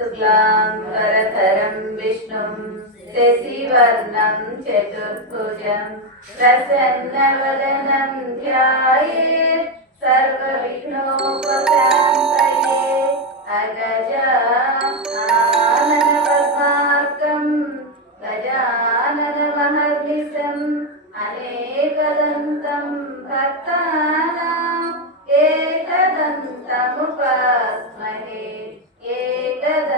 शुक्लाम्बरधरं विष्णुं शशिवर्णं चतुर्भुजं प्रसन्नवदनं ध्यायेत् सर्वविघ्नोपशान्तये अगजा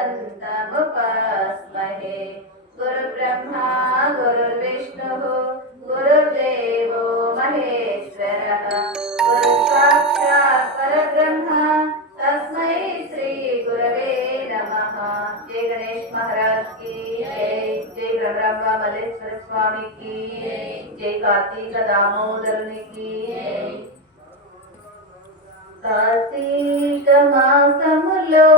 एकदन्तमुपास्महे गुरुब्रह्मा, गुरुर्विष्णुः, गुरुर्देवो महेश्वरः। गुरुसाक्षात् परब्रह्म, तस्मै श्रीगुरवे नमः। जय गणेश महाराज की जय। जय ब्रह्मा मल्लेश्वर स्वामी की जय। कार्तिक दामोदरुని की కార్తీక మాసములో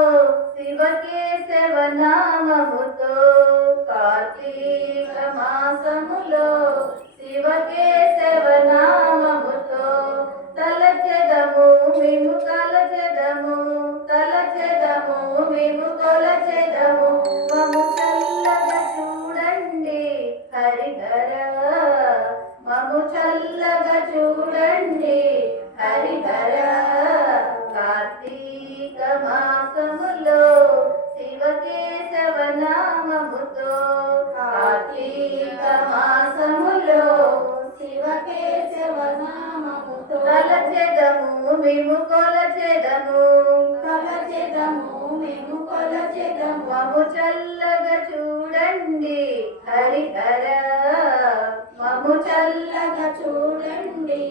శివకేశవ నామముతో కార్తీక మాసములో మాసములో శివకేశవ నామముతో కలచెదము మేము కొలచెదము కలచెదము మేము కొలచెదము మము చల్లగా చూడండి హరిహర. మము చల్ల చల్లగా చూడండి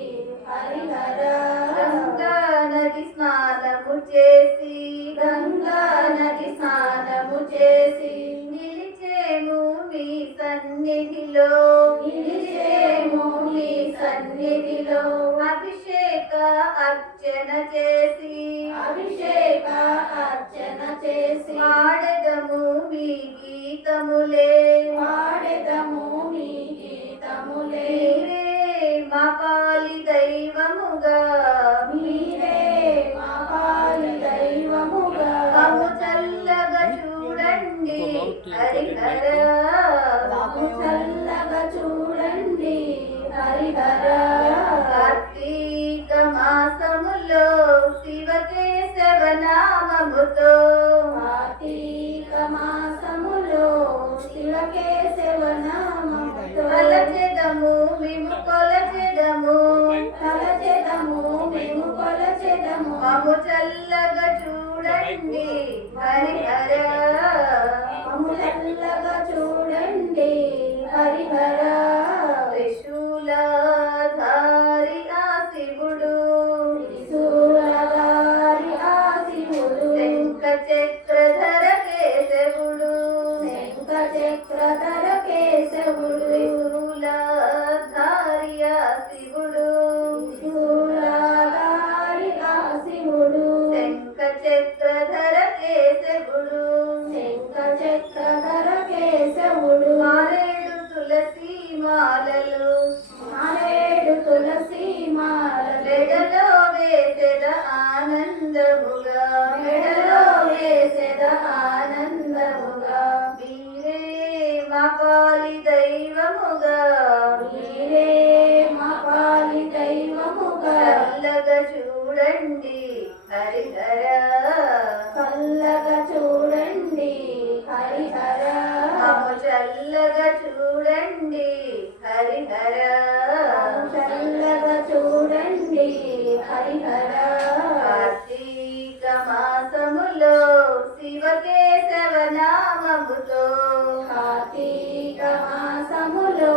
గంగా నది స్నానము చేసి గంగా నది స్నానము చేసి నిలిచేము మీ సన్నిధిలో. నిలిచేము నీ సన్నిధిలో. అభిషేక అర్చన చేసి అభిషేక అర్చన చేసి. పాడదము మీ గీతములే. పాడెదము మీ గీతములే. మీరే మా పాలి దైవముగా. మీరే మా పాలి దైవముగా. మము చల్లగా చూడండి. హరిహర మము చల్లగా చూడండి. హరిహర కార్తీక మాసములో శివకేశవ నామముతో. కార్తీక మాసములో శివకేశవ నామముతో. కొలచెదము మేము కొలచెదము కలచెదము మేము కొలచెదము మము చల్లగా చూడండి హరిహర మము చల్లగా చూడండి హరిహర త్రిశూలధారి శివకేశవ నామముతో కార్తీక మాసములో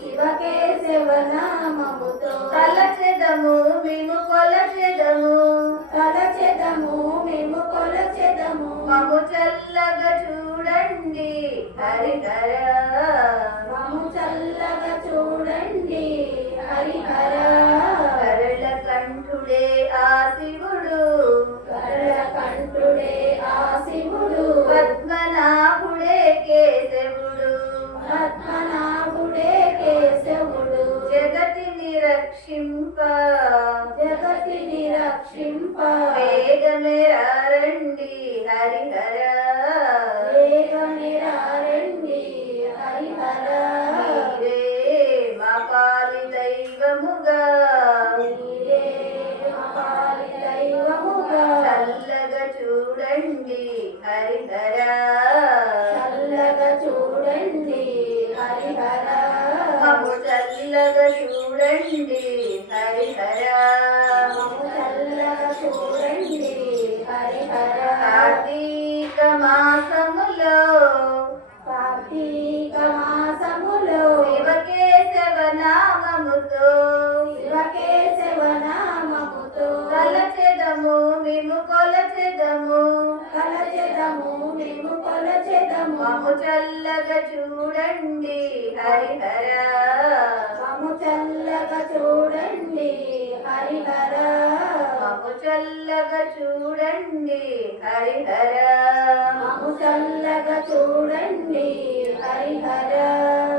శివకేశవ నామముతో కలచెదము మేము కొలచెదము. కలచెదము మేము కొలచెదము. మము చల్లగా చూడండి హరిహర కేశవుడు. పద్మనాభుడే కేశవుడు. జగతిని రక్షింప. జగతిని రక్షింప. వేగమే రండి చల్లగా చూడండి హరిహర. చల్లగా చూడండి హరిహర కార్తీక మాసములో కార్తీక మాసములో శివకేశవ నామముతో శివకేశవ నామముతో కలచెదము కొలచెదము కలచెదము మేము కొలచెదము మము చల్లగా చూడండి హరిహర మము చల్లగా చూడండి హరిహర మము చల్లగా చూడండి హరిహర మము చల్లగా చూడండి హరిహర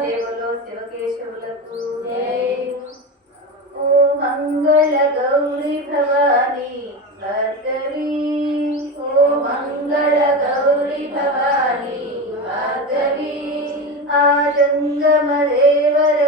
దేవులో శివకేశవులకు ఓ మంగళ గౌరీ భవాని భార్గవి మంగళ గౌరీ భవాని భార్గవి ఆ జంగమ దేవర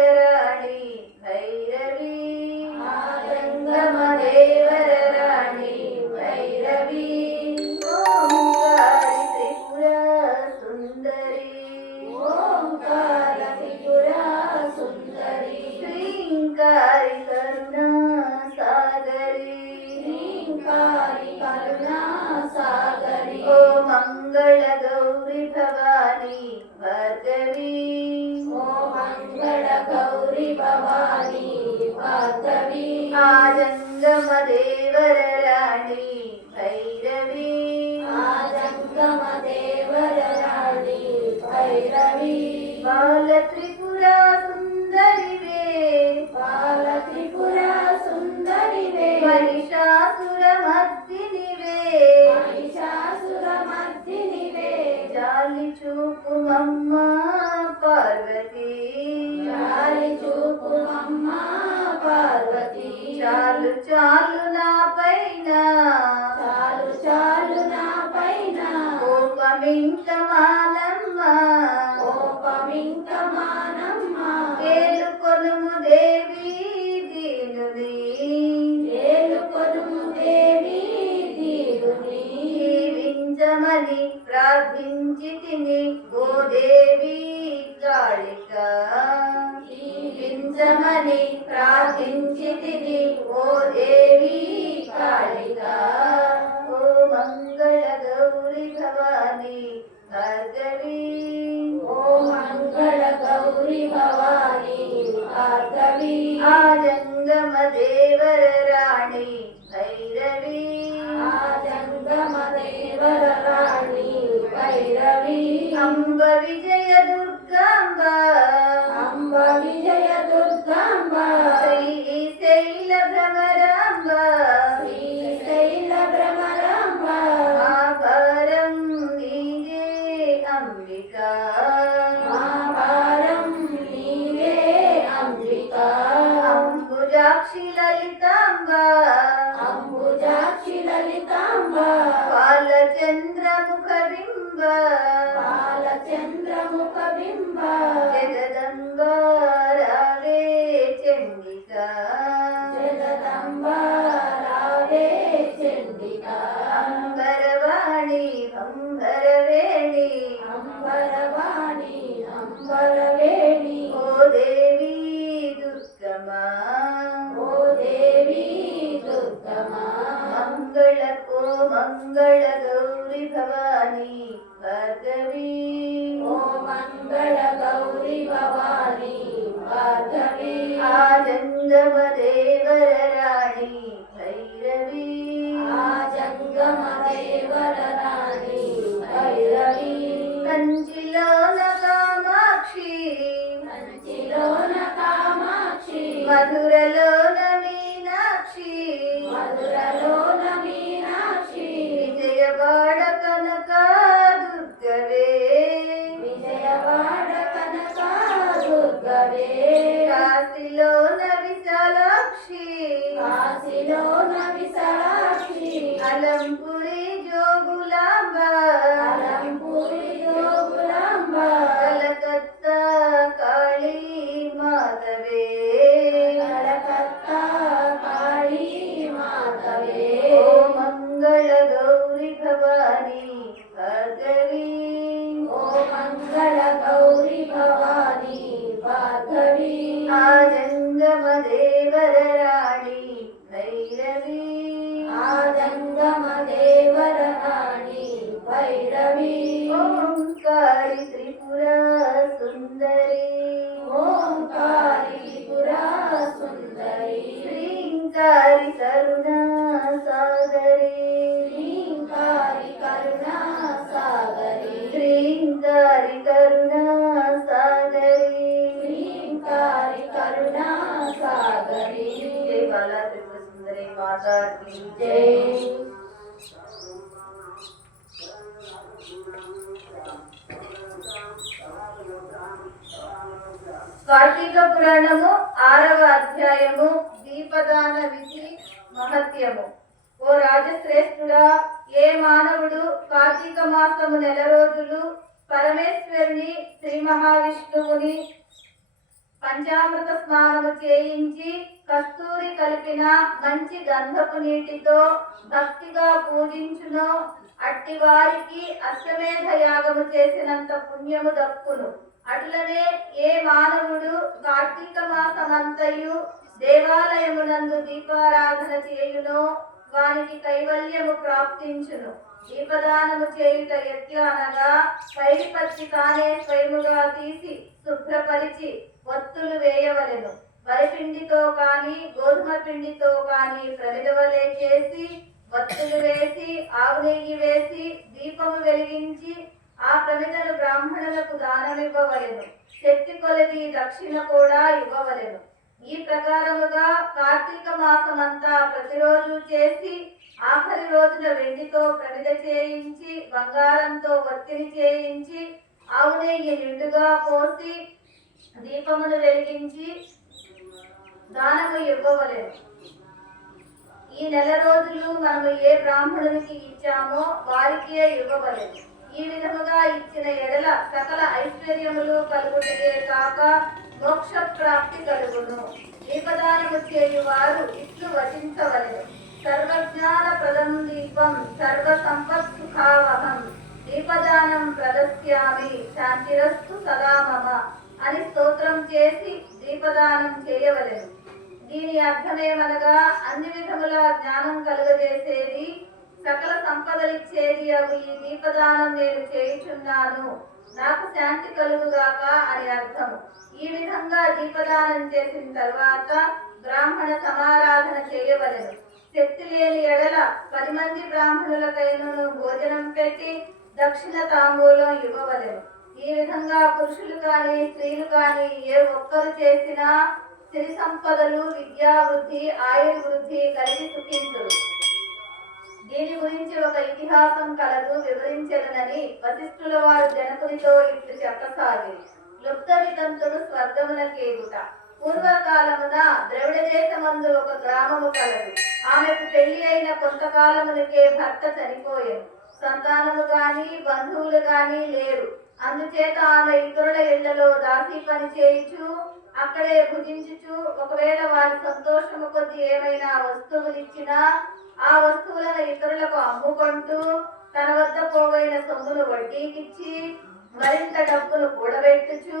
రాణి భైరవి. జంగమ దేవర రాణి భైరవి. బాల త్రిపుర సుందరివే. బాల త్రిపురా సుందరివే. మహిషాసుర మర్దినివే మహిషాసుర మర్దినివే జాలి చూపు మమ్మ పార్వతి. జాలి చూపు అమ్మ పార్వతి చాలు చాలు నా పైన. చాలు చాలు నా పైన. కోపమింక మానమ్మ భవాని మహాభారం నీవే అంబిక అంబుజాక్షి లలితాంబ బాలచంద్ర ముఖ దేవి దుర్గమా ఓ దేవి దుర్గమా మంగళ కో మంగళ గౌరి భవాని భార్గవి ఓ మంగళ గౌరి భవాని భార్గవి ఆ జంగమ దేవర రాణి భైరవి ఆ జంగమ దేవర రాణి మధురలోన మీనాక్షి మధురలో మాతాకి జై కార్తీక పురాణము ఆరవ అధ్యాయము దీపదాన విధి మహత్యము. ఓ రాజశ్రేష్ఠుడా ఏ మానవుడు కార్తీక మాసము నెల రోజులు పరమేశ్వరుని శ్రీ మహావిష్ణువుని పంచామృత స్నానము చేయించి కస్తూరి కలిపిన మంచి గంధపు నీటితో భక్తిగా పూజించును. అట్టి వారికి అశ్వమేధ యాగము చేసినంత పుణ్యము దక్కును. అట్లనే ఏ మానవుడు కార్తీక మాసమంతయు దేవాలయమునందు దీపారాధన చేయునో వానికి కైవల్యము ప్రాప్తించును. దీపదానము చేయుట ఎట్లా అనగా పైపత్తి తానే స్వయముగా తీసి శుభ్రపరిచి ఒత్తులు వేయవలెను. వరిపిండితో కానీ గోధుమ పిండితో కానీ ప్రమిదవలే చేసి ఒత్తులు వేసి ఆవు నెయ్యి వేసి దీపము వెలిగించి ఆ ప్రమిదలు బ్రాహ్మణులకు దానమివ్వవలెను. శక్తి కొలది దక్షిణ కూడా ఇవ్వవలెను. ఈ ప్రకారముగా కార్తీక మాసమంతా ప్రతిరోజు చేసి ఆఖరి రోజున వెండితో ప్రమిద చేయించి బంగారంతో ఒత్తిడి చేయించి ఆవు నెయ్యి నిండుగా పోసి దీపములు వెలిగించి దానము ఇవ్వవలేదు ఈ నెల రోజులు మనము ఏ బ్రాహ్మణునికి ఇచ్చామో వారికే ఇవ్వవలేదు ఈ విధముగా ఇచ్చిన ఎడల సకల ఐశ్వర్యములు కలుగుటకే కాక మోక్ష ప్రాప్తి కలుగును. దీపదానము చేయువారు ఇట్లు వచించవలేదు సర్వజ్ఞాన ప్రదం దీపం సర్వ సంపత్ సుఖావహం దీపదానం ప్రదస్యామి శాంతిరస్తు సదా మమ అని చేసి దీపదానం చేయవలెను. దీని అర్థమేమనగా అన్ని విధముల జ్ఞానం కలుగజేసేది సకల సంపదలిచ్చేది అవి ఈ దీపదానం నేను చేయుచున్నాను. నాకు శాంతి కలుగుగాక అని అర్థం. ఈ విధంగా దీపదానం చేసిన తర్వాత బ్రాహ్మణ సమారాధన చేయవలెను. శక్తి లేని ఎడల పది మంది బ్రాహ్మణులకైనను భోజనం పెట్టి దక్షిణ తాంబూలం ఇవ్వవలెను. ఈ విధంగా పురుషులు కాని స్త్రీలు కాని ఏ ఒక్కరు చేసినా సిరి సంపదలు విద్యా వృద్ధి ఆయుర్వృద్ధి కలిగి సుఖించురు దీని గురించి ఒక ఇతిహాసం కలదు వివరించదనని వశిష్ఠుల వారు జనకునితో ఇట్లు చెప్పసాగి. లుప్త వితంతుడు స్వర్గమునకేగుట పూర్వకాలమున ద్రవిడ దేశమందు ఒక గ్రామము కలదు. ఆమెకు పెళ్ళి అయిన కొంతకాలమునకే భర్త చనిపోయాను. సంతానము గాని బంధువులు గాని లేరు. అందుచేత ఆమె ఇతరుల ఇళ్ళలో దాసి పని చేయుచు అక్కడే భుజించుచు ఒకవేళ వారి సంతోషము కొద్ది ఏమైనా వస్తువులు ఇచ్చినా ఆ వస్తువులను ఇతరులకు అమ్ముకుంటూ తన వద్ద పోగైన సొమ్మును వడ్డీకిచ్చి మరింత డబ్బులు కూడబెట్టుచు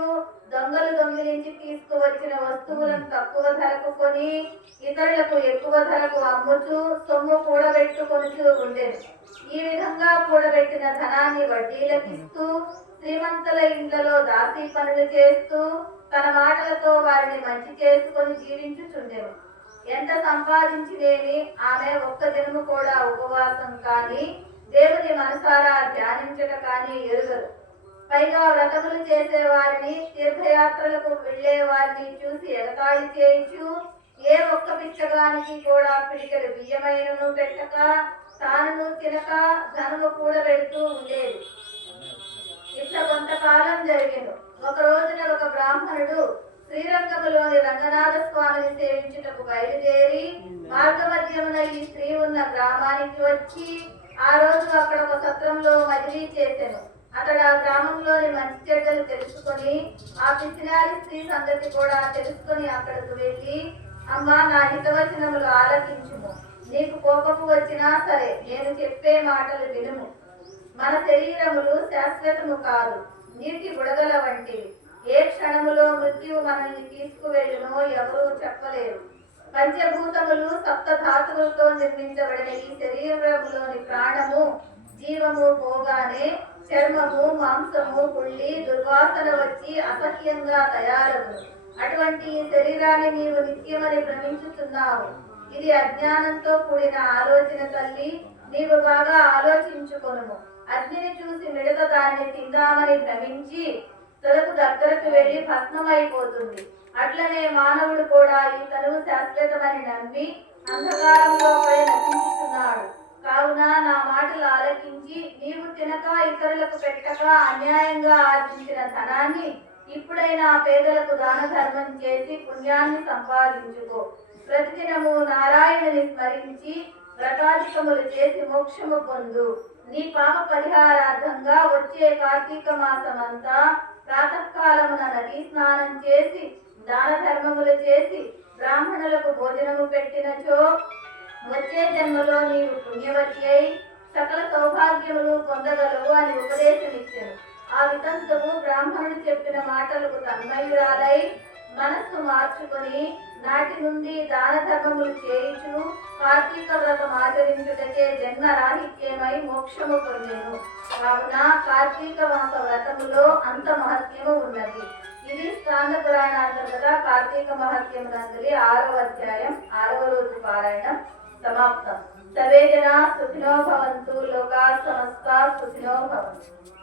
దొంగలు దొంగిలించి తీసుకువచ్చిన వస్తువులను తక్కువ ధరకు కొని ఇతరులకు ఎక్కువ ధరకు అమ్ముచూ సొమ్ము కూడబెట్టుకొనుచూ ఉండేది ఈ విధంగా కూడబెట్టిన ధనాన్ని వడ్డీలకిస్తూ శ్రీమంతుల ఇండ్లలో దాసీ పనులు చేస్తూ తన మాటలతో వారిని మంచి చేసుకొని జీవించుచుండెను. ఎంత సంపాదించినేమి ఆమె ఒక్క దినము కూడా ఉపవాసం కానీ దేవుని మనసారా ధ్యానించట కానీ ఎరుగరు. పైగా వ్రతములు చేసే వారిని తీర్థయాత్రలకు వెళ్ళే వారిని చూసి ఎగతాళి చేయించు. ఏ ఒక్క పిచ్చగానికి కూడా పిడికలు బియ్యమైనను పెట్టక తానును తినక ధనము కూడబెడుతూ ఉండేది. ఇట్లా కొంతకాలం జరిగింది. ఒక రోజున ఒక బ్రాహ్మణుడు శ్రీరంగములోని రంగనాథ స్వామిని సేవించుటకు బయలుదేరి మార్గమధ్యమున ఈ స్త్రీ ఉన్న గ్రామానికి వచ్చి ఆ రోజు అక్కడ ఒక సత్రంలో మజిలీ చేశాను అక్కడ గ్రామంలోని మంచి చెడ్డలు తెలుసుకొని ఆ పిచ్చినారి స్త్రీ సంగతి కూడా తెలుసుకొని అక్కడకు వెళ్ళి అమ్మా నా హితవచనములు ఆలకించుము. నీకు కోపము వచ్చినా సరే నేను చెప్పే మాటలు వినుము. మన శరీరములు శాశ్వతము కాదు నీటి బుడగల వంటివి ఏ క్షణములో మృత్యువు మనల్ని తీసుకువెళ్ళునో ఎవరూ చెప్పలేరు. పంచభూతములు సప్త ధాతువులతో నిర్మించబడిన ఈ శరీరములోని ప్రాణము జీవము పోగానే చర్మము మాంసము పుల్లి దుర్వాసన వచ్చి అసహ్యంగా తయారవు. అటువంటి శరీరాన్ని నీవు నిత్యమని భ్రమించుతున్నావు ఇది అజ్ఞానంతో కూడిన ఆలోచన తల్లి నీవు బాగా ఆలోచించుకొనుము. అగ్నిని చూసి మిడత దాన్ని తిందామని భ్రమించి తలకు దగ్గరకు వెళ్ళి భస్మమైపోతుంది. అట్లనే మానవుడు కూడా ఈ తనువు శాశ్వతమని నమ్మి అంధకారంలో పడి నశించుతున్నాడు కావున నా మాటలు ఆలకించి నీవు తినక ఇతరులకు పెట్టక అన్యాయంగా ఆర్జించిన ధనాన్ని ఇప్పుడైనా పేదలకు దాన ధర్మం చేసి పుణ్యాన్ని సంపాదించుకో. ప్రతిదినము నారాయణుని స్మరించి వ్రతాధికములు చేసి మోక్షము పొందు. నీ పాప పరిహారార్థంగా వచ్చే కార్తీక మాసమంతా ప్రాతకాలమున నదీ స్నానం చేసి దాన ధర్మములు చేసి బ్రాహ్మణులకు భోజనము పెట్టినచో వచ్చే జన్మలో నీవు పుణ్యవతి అయి సకల సౌభాగ్యములు పొందగలవు అని ఉపదేశమిచ్చారు ఆ వితంతువు బ్రాహ్మణుడు చెప్పిన మాటలకు తన్మయురాలై మనస్సు మార్చుకొని నాటి నుండి దాన ధర్మములు చేయించు కార్తీక వ్రతం ఆచరించుటచే జన్మ రాహిత్యమై మోక్షము పొందేను. కావున కార్తీక మాస వ్రతములో అంత మహత్యము ఉన్నది. ఇది స్కాంద పురాణాంతర్గత కార్తీక మహత్యం నందలి ఆరవ అధ్యాయం ఆరవ రోజు పారాయణం. समाप्त सर्वे जनाः सुखिनो भवंतु लोका समस्ता सुखिनो भवंतु